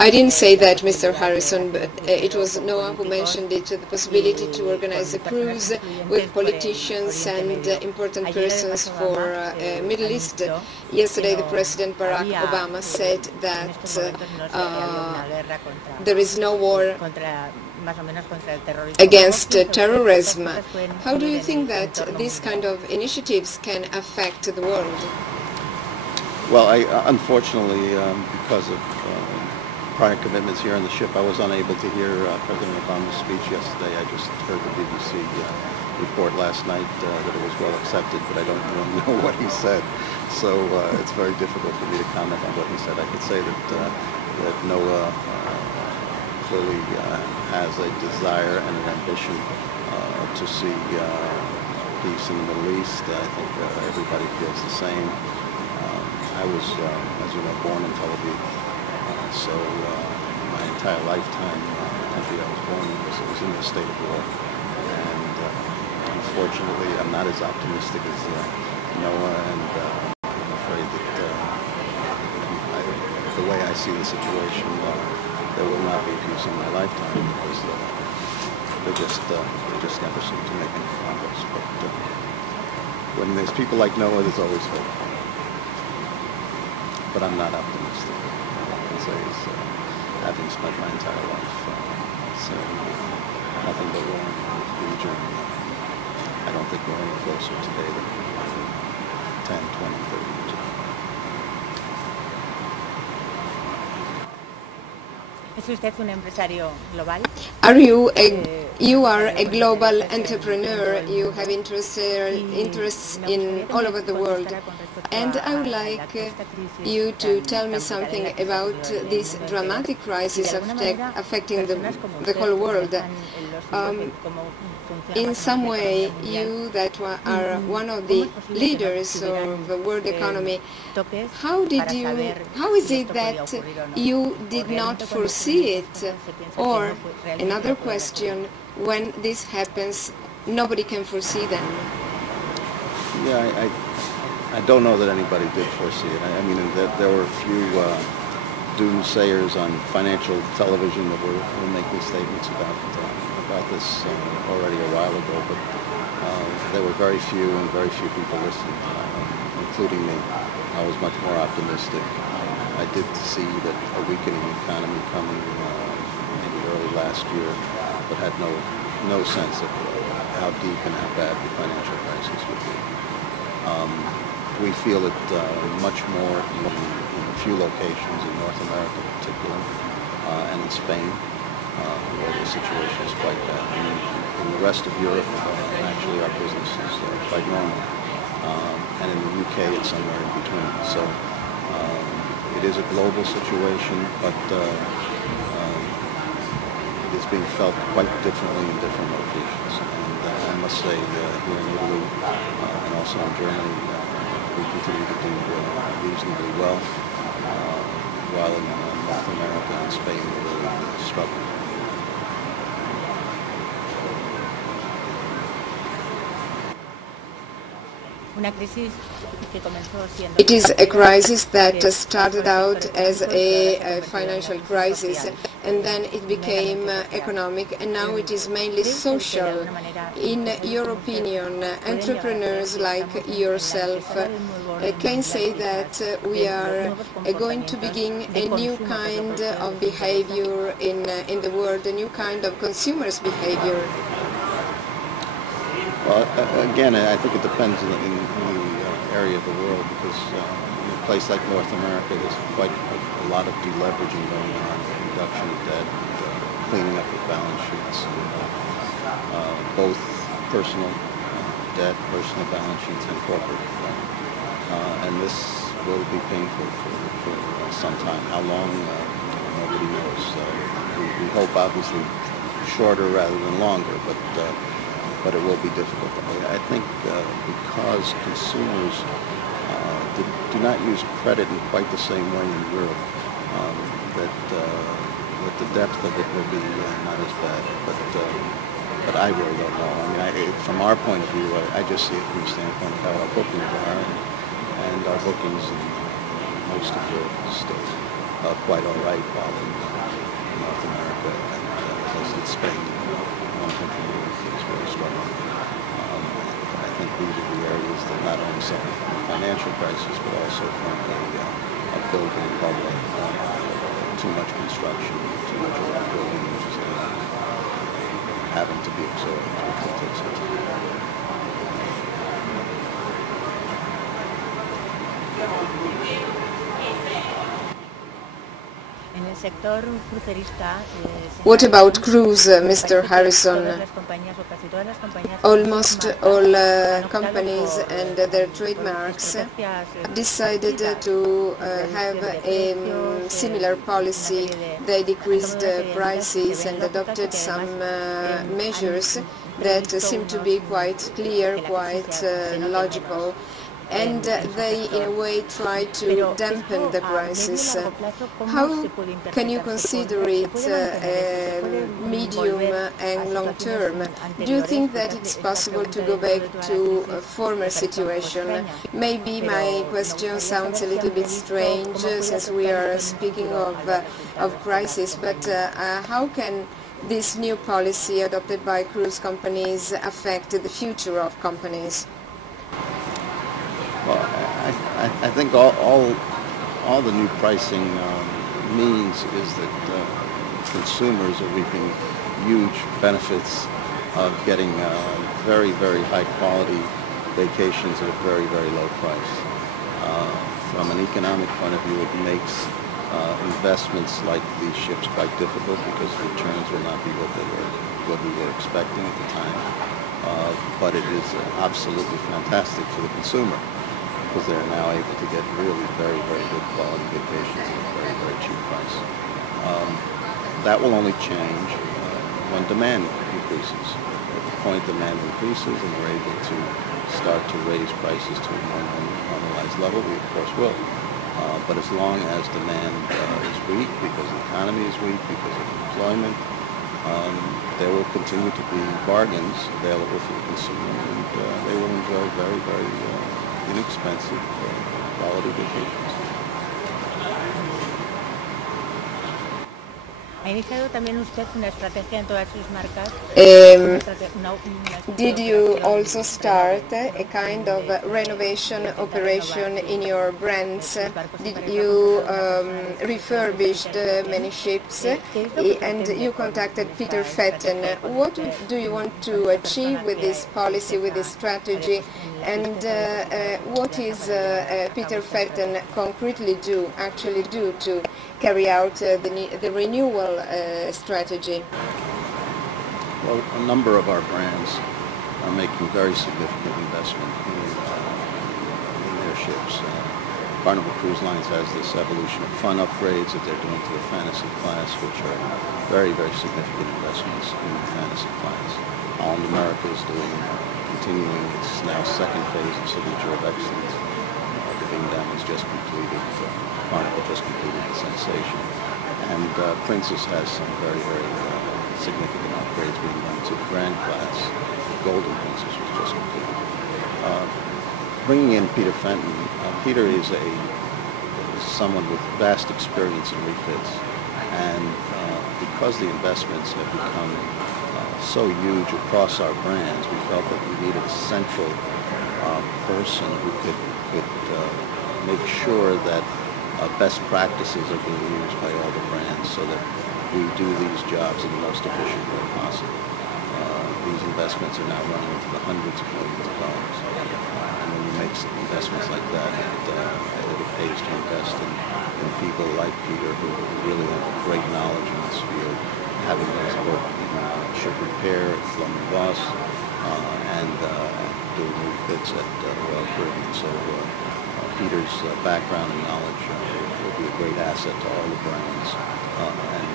I didn't say that, Mr. Harrison, but it was Noah who mentioned it, the possibility to organize a cruise with politicians and important persons for Middle East. Yesterday, the President Barack Obama said that there is no war against terrorism. How do you think that these kind of initiatives can affect the world? Well, unfortunately, because of prior commitments here on the ship, I was unable to hear President Obama's speech yesterday. I just heard the BBC report last night that it was well accepted, but I don't really know what he said. So it's very difficult for me to comment on what he said. I could say that Noah clearly has a desire and an ambition to see peace in the Middle East. I think everybody feels the same. I was, as you know, born in Tel Aviv, so my entire lifetime, the country I was born in was in a state of war, and unfortunately I'm not as optimistic as Noah, and I'm afraid that the way I see the situation, there will not be peace in my lifetime, because they just never seem to make any progress. But when there's people like Noah, there's always hope. But I'm not optimistic. Having spent my entire life saying nothing but war in this region, I don't think we're any closer today than 10, 20, 30 years ago. You are a global entrepreneur. You have interests in all over the world. And I would like you to tell me something about this dramatic crisis affecting the whole world. In some way, you that are one of the leaders of the world economy, how is it that you did not foresee it? Or, another question, when this happens, nobody can foresee them. Yeah, I don't know that anybody did foresee it. I mean, there were a few doomsayers on financial television that were making statements about this already a while ago, but there were very few, and very few people listened, including me. I was much more optimistic. I did see that a weakening economy coming maybe early last year, but had no sense of how deep and how bad the financial crisis would be. We feel it much more in a few locations in North America in particular, and in Spain, where the situation is quite bad. In the rest of Europe, actually our business is quite normal. And in the UK, it's somewhere in between. So it is a global situation, but it is being felt quite differently in different locations. And I must say, here in Italy and also in Germany, we continue to do reasonably well, while in North America and Spain we're really struggling. It is a crisis that started out as a financial crisis, and then it became economic, and now it is mainly social. In your opinion, entrepreneurs like yourself can say that we are going to begin a new kind of behavior in the world, a new kind of consumers' behavior? Well, again, I think it depends in the area of the world, because in a place like North America, there's quite a lot of deleveraging going on, reduction of debt, cleaning up of balance sheets, both personal debt, personal balance sheets, and corporate. And this will be painful for some time. How long, nobody knows. We hope, obviously, shorter rather than longer, but it will be difficult. I think because consumers do not use credit in quite the same way in Europe, that the depth of it will be not as bad. But I really don't know. I mean, from our point of view, I just see it from the standpoint of how our bookings are, and our bookings in coast of Europe is still quite all right, while in North America and close to Spain, one country in Europe is very struggling. I think these are the areas that not only suffer from the financial crisis, but also from a building bubble, too much construction, too much building, which is having to be absorbed, which will take some time. What about cruise, Mr. Harrison? Almost all companies and their trademarks decided to have a similar policy. They decreased prices and adopted some measures that seem to be quite clear, quite logical, and they in a way try to dampen the crisis. How can you consider it medium and long term? Do you think that it's possible to go back to a former situation? Maybe my question sounds a little bit strange since we are speaking of crisis, but how can this new policy adopted by cruise companies affect the future of companies? Well, I think all the new pricing means is that consumers are reaping huge benefits of getting very, very high quality vacations at a very, very low price. From an economic point of view, it makes investments like these ships quite difficult because returns will not be what we were expecting at the time. But it is absolutely fantastic for the consumer, because they're now able to get really very, very good quality vacations at a very, very cheap price. That will only change when demand increases. At the point demand increases and we're able to start to raise prices to a more normalized level, we of course will. But as long as demand is weak, because the economy is weak, because of employment, there will continue to be bargains available for the consumer, and they will enjoy very, very inexpensive quality vacations. Did you also start a kind of renovation operation in your brands? Did you refurbished many ships and you contacted Peter Fetten? What do you want to achieve with this policy, with this strategy, and what is Peter Fetten concretely actually do to carry out the renewal strategy? Well, a number of our brands are making very significant investment in their ships. Carnival Cruise Lines has this evolution of fun upgrades that they're doing to the fantasy class, which are very, very significant investments in the fantasy class. Holland America is continuing its now second phase of Signature of Excellence. The Bing was just completed. Carnival just completed the Sensation. And Princess has some very, very significant upgrades being done to the Grand Class. Golden Princess was just completed. Bringing in Peter Fetten, Peter is someone with vast experience in refits, and because the investments have become so huge across our brands, we felt that we needed a central person who could make sure that best practices are being used by all the brands so that we do these jobs in the most efficient way possible. These investments are now running into the hundreds of millions of dollars. And when you make investments like that, it pays to invest in people like Peter who really have a great knowledge in this field, having worked in ship repair at London Boss and doing refits at Royal Caribbean. So Peter's background and knowledge will be a great asset to all the brands and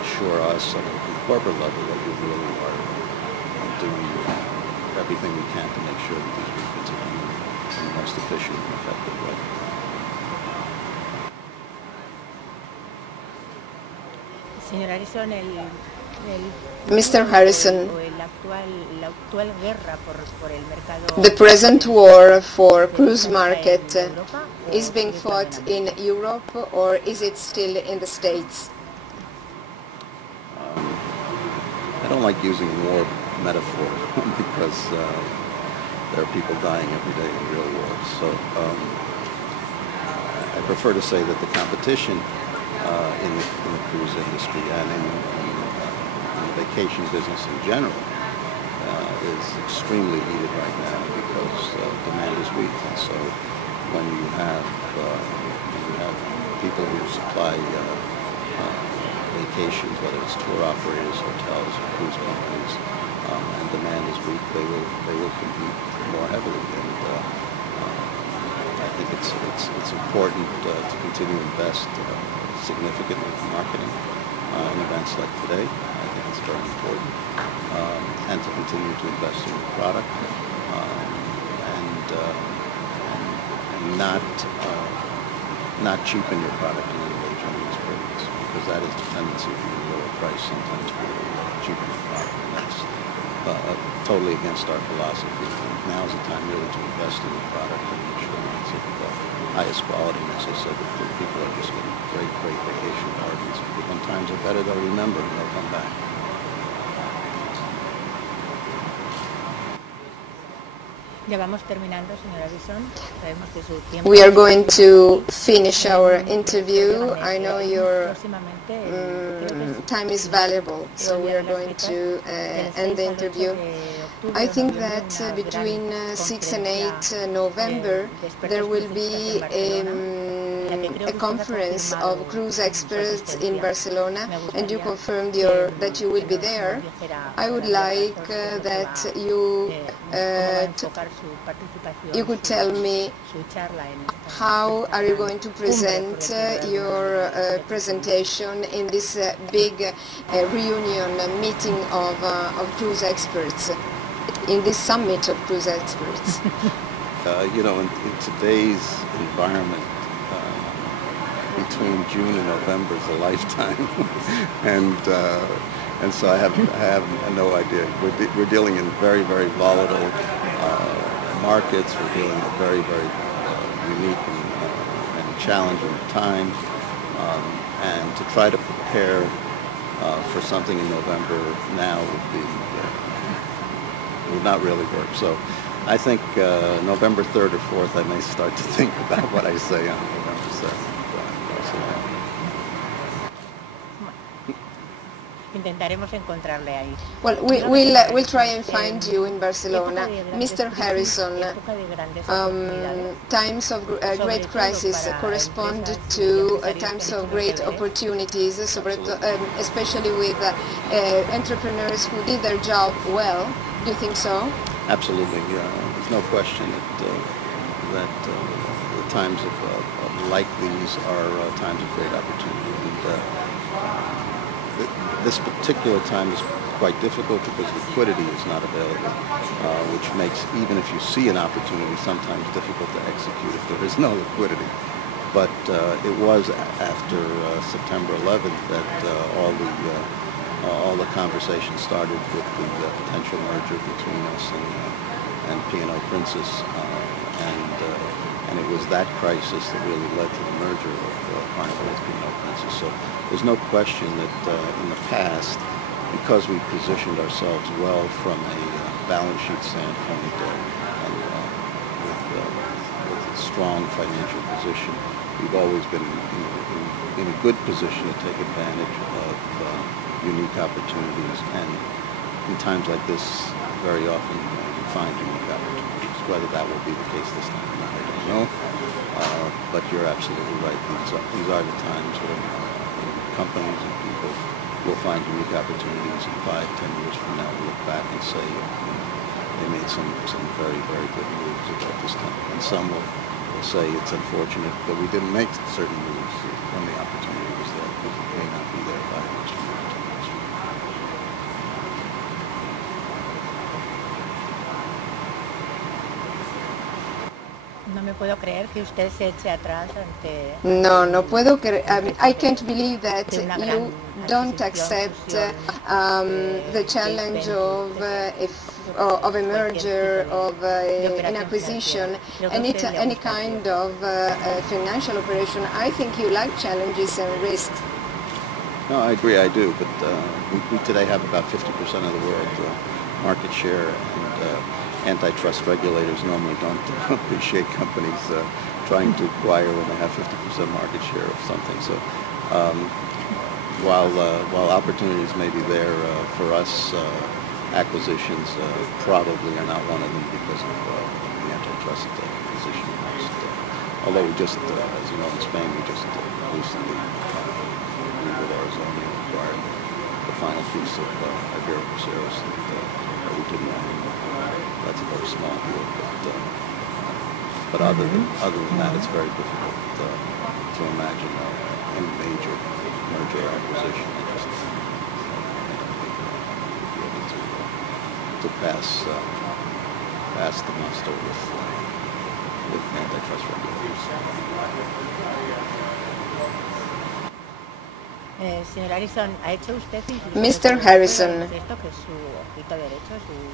assure us at the corporate level that we really are doing everything we can to make sure that these refits are done in the most efficient and effective way. Mr. Harrison, The present war for cruise market is being fought in Europe, or is it still in the States? I don't like using war metaphor because there are people dying every day in real wars. So I prefer to say that the competition in the cruise industry and in the vacation business in general is extremely heated right now because demand is weak. And so when you have people who supply vacations, whether it's tour operators, hotels, or cruise companies, and demand is weak, they will compete more heavily. And I think it's important to continue to invest significantly in marketing in events like today. I think it's very important, and to continue to invest in your product and not cheapen your product in any way during these periods, because that is the tendency for the lower price sometimes to cheapen the product, and that's totally against our philosophy. Now is the time really to invest in the product and make sure it's of the highest quality. And as I said, the people are just getting great vacation gardens. When times are better, they'll remember and they'll come back. We are going to finish our interview. I know your time is valuable, so we are going to end the interview. I think that between 6 and 8 November there will be a conference of cruise experts in Barcelona, and you confirmed that you will be there. I would like that you could tell me how are you going to present your presentation in this big reunion meeting of cruise experts, in this summit of cruise experts. In today's environment, between June and November is a lifetime, and so I have no idea. We're dealing in very volatile markets. We're dealing with very unique and challenging time, and to try to prepare for something in November now would not really work. So I think November 3rd or 4th I may start to think about what I say on November 7th. Well, we'll try and find you in Barcelona. Mr. Arison, times of great crisis correspond to times of great opportunities, especially with entrepreneurs who did their job well. Do you think so? Absolutely. There's no question that the times of like these are times of great opportunity. This particular time is quite difficult because liquidity is not available, which makes, even if you see an opportunity, sometimes difficult to execute if there is no liquidity. But it was after September 11th that all the conversation started with the potential merger between us and P&O Princess, and it was that crisis that really led to the merger of Carnival with P&O Princess. So there's no question that in the past, because we positioned ourselves well from a balance sheet standpoint and with a strong financial position, we've always been in a good position to take advantage of unique opportunities. And in times like this, very often you find unique opportunities. Whether that will be the case this time or not, I don't know. But you're absolutely right. These are the times when companies and people will find unique opportunities, and 5-10 years from now we'll look back and say they made some very good moves at this time. And some will say it's unfortunate that we didn't make certain moves when the opportunity was there, because it may not be there 5 years from now, 10 years from now. me puedo creer que usted se eche atrás ante... No puedo creer. I can't believe that you don't accept the challenge of a merger, of an acquisition, any kind of financial operation. I think you like challenges and risks. No, I agree, I do, but we today have about 50% of the world market share, and antitrust regulators normally don't appreciate companies trying to acquire when they have 50% market share of something. So while opportunities may be there for us, acquisitions probably are not one of them because of the antitrust position. Although we just, as you know, in Spain, we just recently with Arizona acquired the final piece of cruceros that we didn't own. That's a very small deal, but other than that, it's very difficult to imagine any major merger or acquisition. I just be able to pass the muster with antitrust regulators. Señor Arison, ¿ha hecho usted Mr. Harrison,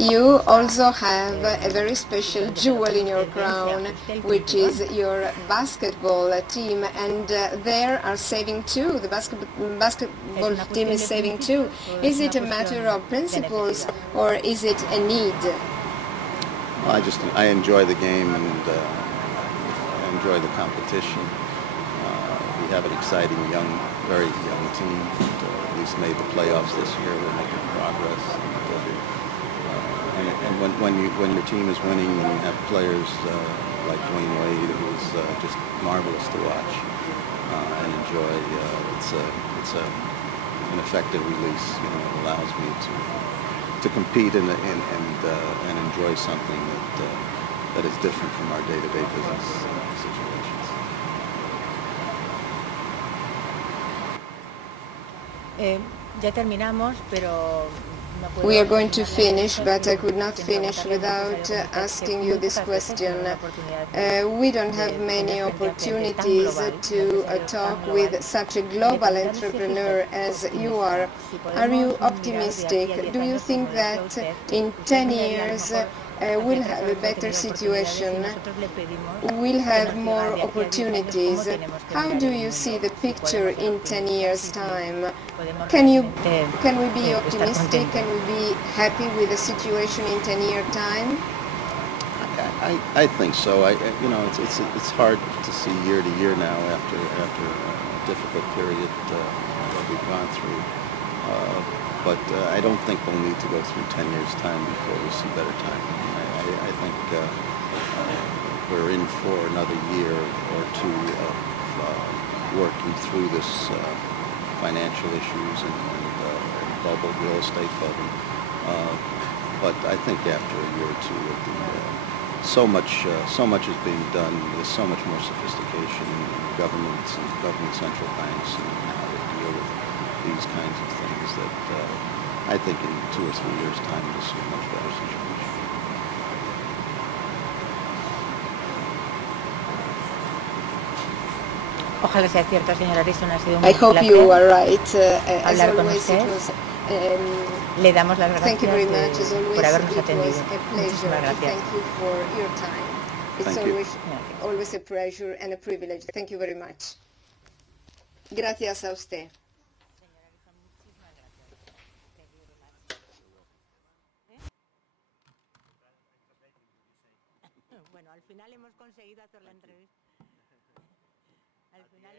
you also have a very special jewel in your crown, which is your basketball team, and they are saving too. The basketball team is saving too. Is it a matter of principles or is it a need? Well, I enjoy the game and I enjoy the competition. We have an exciting very young team that at least made the playoffs this year. We're making progress. And when your team is winning and you have players like Dwayne Wade, who is just marvelous to watch and enjoy, it's an effective release. You know, it allows me to compete and enjoy something that is different from our day-to-day business situations. Ya terminamos, pero we are going to finish, but I could not finish without asking you this question. We don't have many opportunities to talk with such a global entrepreneur as you are. Are you optimistic? Do you think that in 10 years we'll have a better situation, we'll have more opportunities? How do you see the picture in 10 years' time? Can we be optimistic? Can we be happy with the situation in 10-year time? I think so. It's hard to see year to year now after a difficult period that we've gone through. But I don't think we'll need to go through 10 years' time before we see better time. I think we're in for another year or two of working through this financial issues and bubble, real estate bubble. But I think after a year or two, so much is being done. There's so much more sophistication in governments and government central banks and how they deal with these kinds of things that I think in 2 or 3 years' time we'll see a much better situation. Ojalá sea cierto, señor Arison, ha sido un I hope placer you are right. As hablar con always, usted. it was, Le damos las thank you very much. gracias As always, por habernos it atendido. was a pleasure. Muchísimas gracias. Thank you for your time. It's Thank you. always a pleasure and a privilege. Thank you very much. Gracias a usted. Bueno, al final hemos conseguido hacer la entrevista. Al final